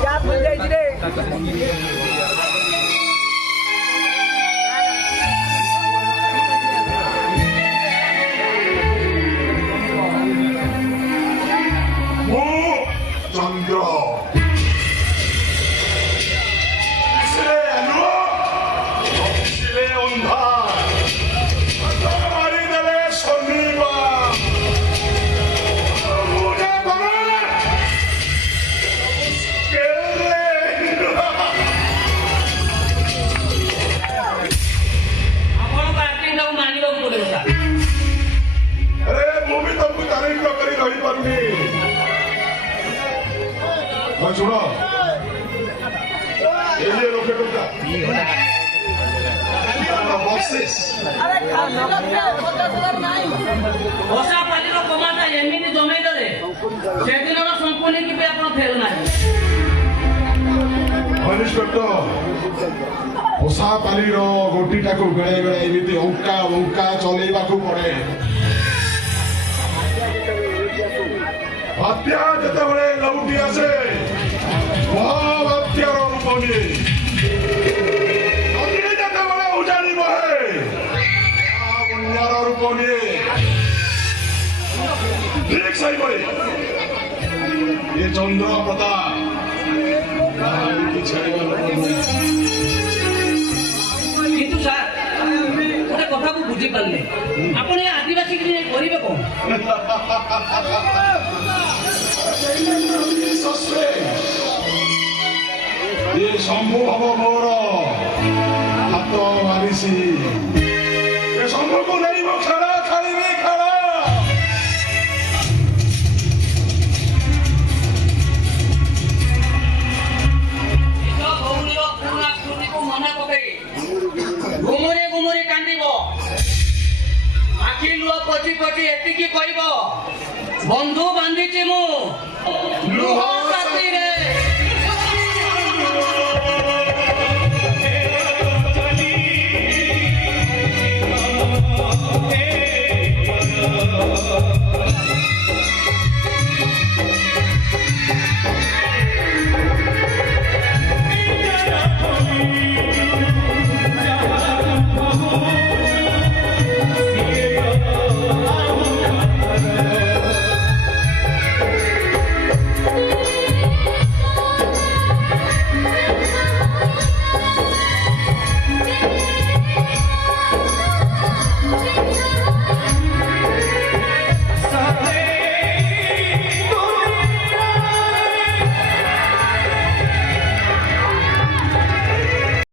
क्या भूल जाइए रे चंद्र শুনো এই যে রকেটটা বক্সেস আরে ওসা পালির কমাটা এমনি জমাই দেলে সেদিনর সম্পূর্ণ কি আপন ফেল নাই ইন্সপেক্টর ওসা পালির গোটিটাକୁ ବେଳେ ବେଳେ ଏମିତି ଅଙ୍କା ଅଙ୍କା ଚଲେଇବାକୁ ପଡେ ହତ୍ୟା ଯେତେବେଳେ ଲଉଟି ଆସେ ମହାବାତ୍ୟାର ରୂପ ନିଏ ନଦୀ ଯେତେବେଳେ ଉଜାଣି ବହେ ବନ୍ୟାର ରୂପ ନିଏ ଠିକ୍ ସେହିଭଳି ଏ ଚନ୍ଦ୍ର ପ୍ରତାପ কিন্তু স্যার ଗୋଟେ କଥାକୁ ବୁଝି ପାରିଲେ ଆପଣ ଏ ଆଦିବାସୀ କି କରିବେ କଣ ये शंभु हब मो